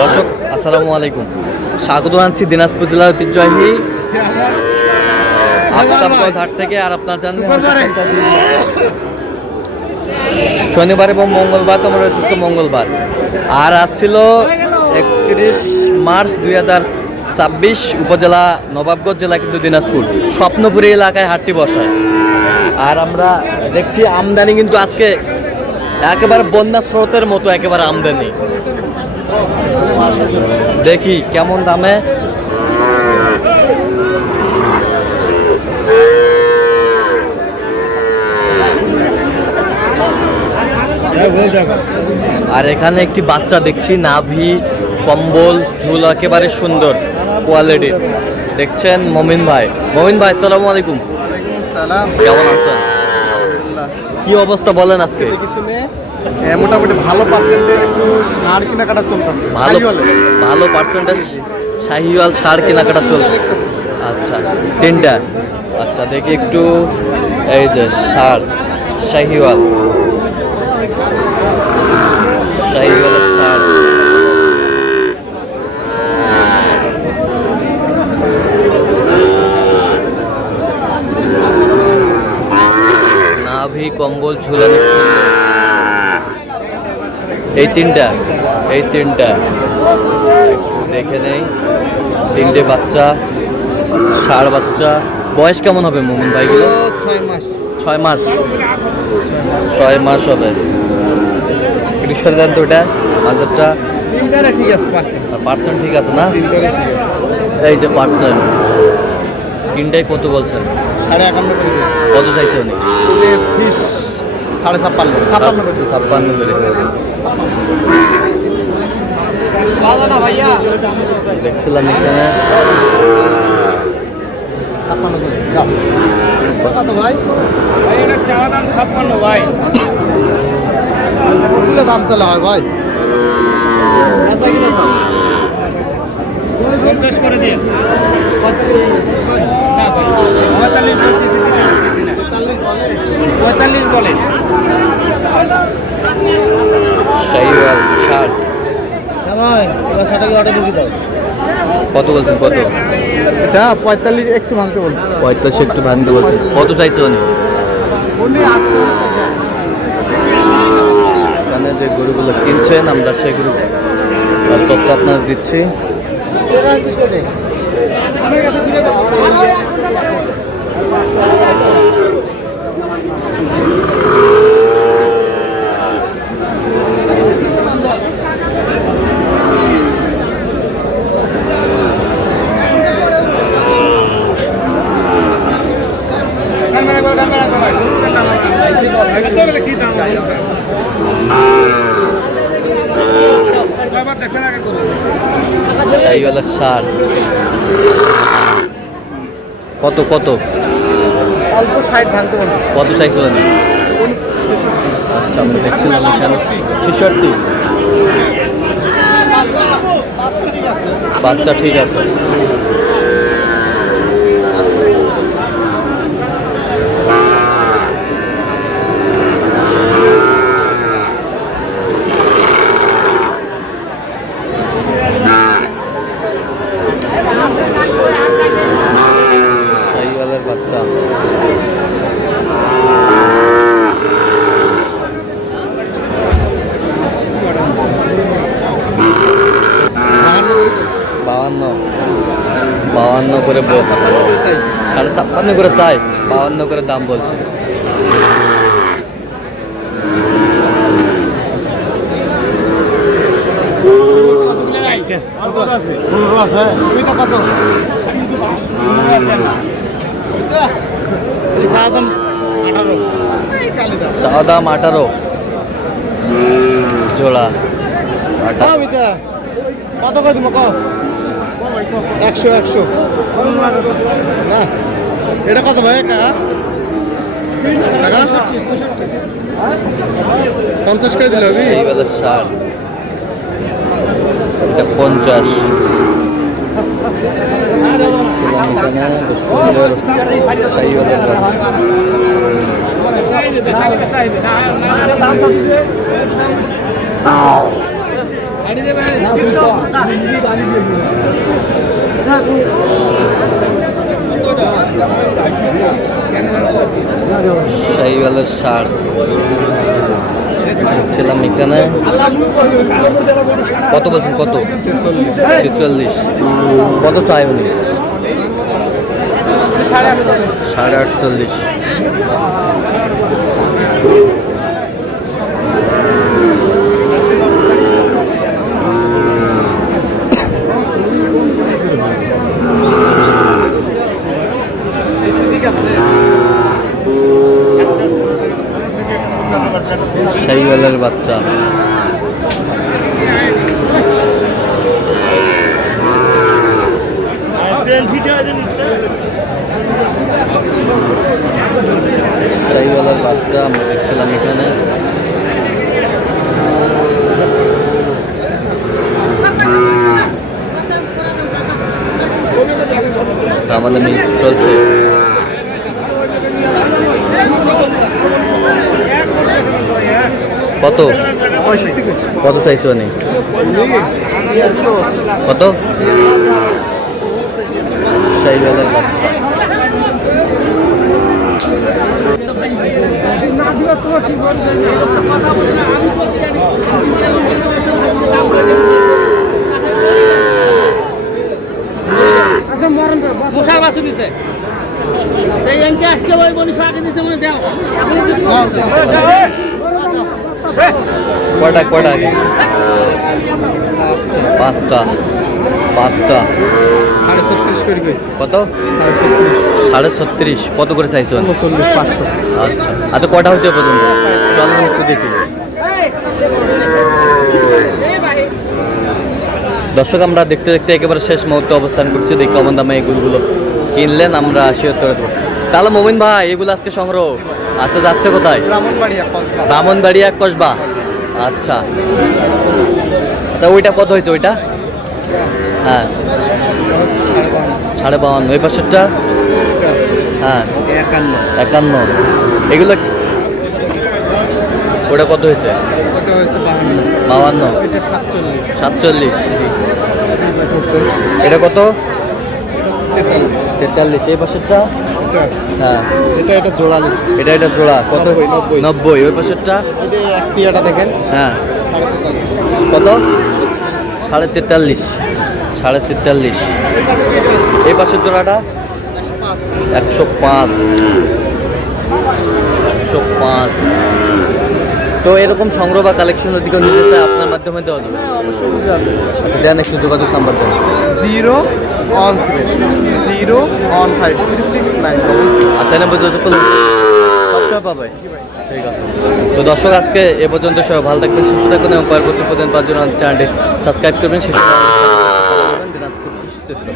দর্শক আসসালামু আলাইকুম, স্বাগত জানাচ্ছি দিনাজপুর জেলার ঐতিহ্যবাহী আফতাবগঞ্জ হাট থেকে। আর আপনার জানেন শনিবার এবং মঙ্গলবার তো আমরা রয়েছে মঙ্গলবার, আর আসছিল 31 মার্চ 2026 উপজেলা নবাবগঞ্জ জেলা কিন্তু দিনাজপুর স্বপ্নপুরী এলাকায় হাটটি বসায়। আর আমরা দেখছি আমদানি কিন্তু আজকে একেবারে বন্যা স্রোতের মতো একেবারে আমদানি। দেখি কেমন দামে আর এখানে একটি বাচ্চা দেখছি, নাভি কম্বল ঝুল একেবারে সুন্দর কোয়ালিটির। দেখছেন মমিন ভাই। মমিন ভাই আসসালামু আলাইকুম। কেমন আছেন? কি অবস্থা বলেন আজকে? মোটামুটি ভালো পার্সেন্টের একটু সার কেনাকাটা চলতেছে। ভালো পার্সেন্টেজ শাহিওয়াল সার কেনাকাটা চলছে। আচ্ছা তিনটা, আচ্ছা দেখি একটু। এই যে সার শাহিওয়ালের সার, নাভি কম্বল ঝুলানো সুন্দর। এই তিনটা একটু দেখে নেই। তিনটে বাচ্চা, ষাঁড় বাচ্চা। বয়স কেমন হবে মোমিন ভাইগুলো? 6 মাস হবে। একটু সরে দেন তো ওটা বাজারটা। ঠিক আছে, পার্সেন্ট ঠিক আছে না? এই যে পার্সেন্ট তিনটাই কত বলছেন? 51.5 কত চাইছে উনি? 56 করে। দেখছিলাম এখানে দাম চলা হয় ভাই। 50 করে দিয়ে না ভাই, 45 বলে শাহিওয়াল ষাট। কত বলছেন? কত? এটা 45 একটু ভাঙতে বলছি। 45 একটু ভাঙতে বলছেন। কত চাইছে উনি? এখানে যে গরুগুলো কিনছেন আমরা সেই গরু তথ্য আপনাদের দিচ্ছি। শাহিওয়ালের সার কত? অল্প 60 ভাঙতে বলছি। কত চাইছে উনি? আচ্ছা আমরা দেখছিলাম এখানে 66। বাচ্চা ঠিক আছে। শাহিওয়ালের বাচ্চা বাউান্ন করে বলছে। 56.5 করে চাই, 52 করে দাম বলছে। চাওয়া দাম 18 জোড়া। কত করে দিব? 100 না। এটা কত ভাই? কাকা 50 করে দিলে হবে। এই বেলার সার এটা 50। এখানে সুন্দর শাহিওয়ালের বাচ্চা। শাহিওয়ালের ষাঁড় ছিলাম এখানে। কত বলছেন, কত? 46। কত চাই উনি? 48.5। শাহিওয়ালের বাচ্চা। শাহিওয়ালের বাচ্চা আমরা দেখছিলাম এখানে। আমাদের চলছে। কত কত চাইছো নেই? কত? শাহিওয়ালের বাচ্চা। আজকে ওই বলি আগে দিছে মনে দেও কয়টা কয়টা আগে? পাঁচটা। 36.5 করে গেছে। কত? 36.5। কত করে চাইছো? 500। আচ্ছা আচ্ছা, কয়টা হচ্ছে পর্যন্ত? চল একটু দেখি। দর্শক, আমরা দেখতে দেখতে একেবারে শেষ মুহূর্তে অবস্থান করছি। দেখি কেমন দামে এই গরুগুলো কিনলেন, আমরা শেয়ার করে দেবো। তাহলে মোমিন ভাই, এগুলো আজকে সংগ্রহ। আচ্ছা, যাচ্ছে কোথায়? ব্রাহ্মণবাড়িয়া কসবা। আচ্ছা আচ্ছা, ওইটা কত হয়েছে ওইটা? হ্যাঁ 52.5। ওই পাশেরটা? হ্যাঁ 51। এগুলো ওটা কত হয়েছে? 52। 47। এটা কত? 43। এই পাশেরটা? হ্যাঁ এটা জোড়া নিচ্ছে। এটা জোড়া কত? 90। ওই পাশেরটা? পিয়াটা দেখেন। হ্যাঁ কত? 43.5। 43.5। এই পাশের জোড়াটা? 105। 105। তো এরকম সংগ্রহ বা কালেকশনের দিকে নিতে চাই, আপনার মাধ্যমে দেওয়া যাবে? আচ্ছা, দেন একটু যোগাযোগ নাম্বার দেন। 01701536966। আচ্ছা, না যোগাযোগ করলে সবসময় পাবে। ঠিক আছে। তো দর্শক, আজকে এ পর্যন্ত সবাই ভালো থাকবেন, সুস্থ থাকবেন এবং পরবর্তী পর্যন্ত পাওয়ার জন্য চ্যানেলটি সাবস্ক্রাইব করবেন। শেষ দিনাজপুর কৃষি চিত্র।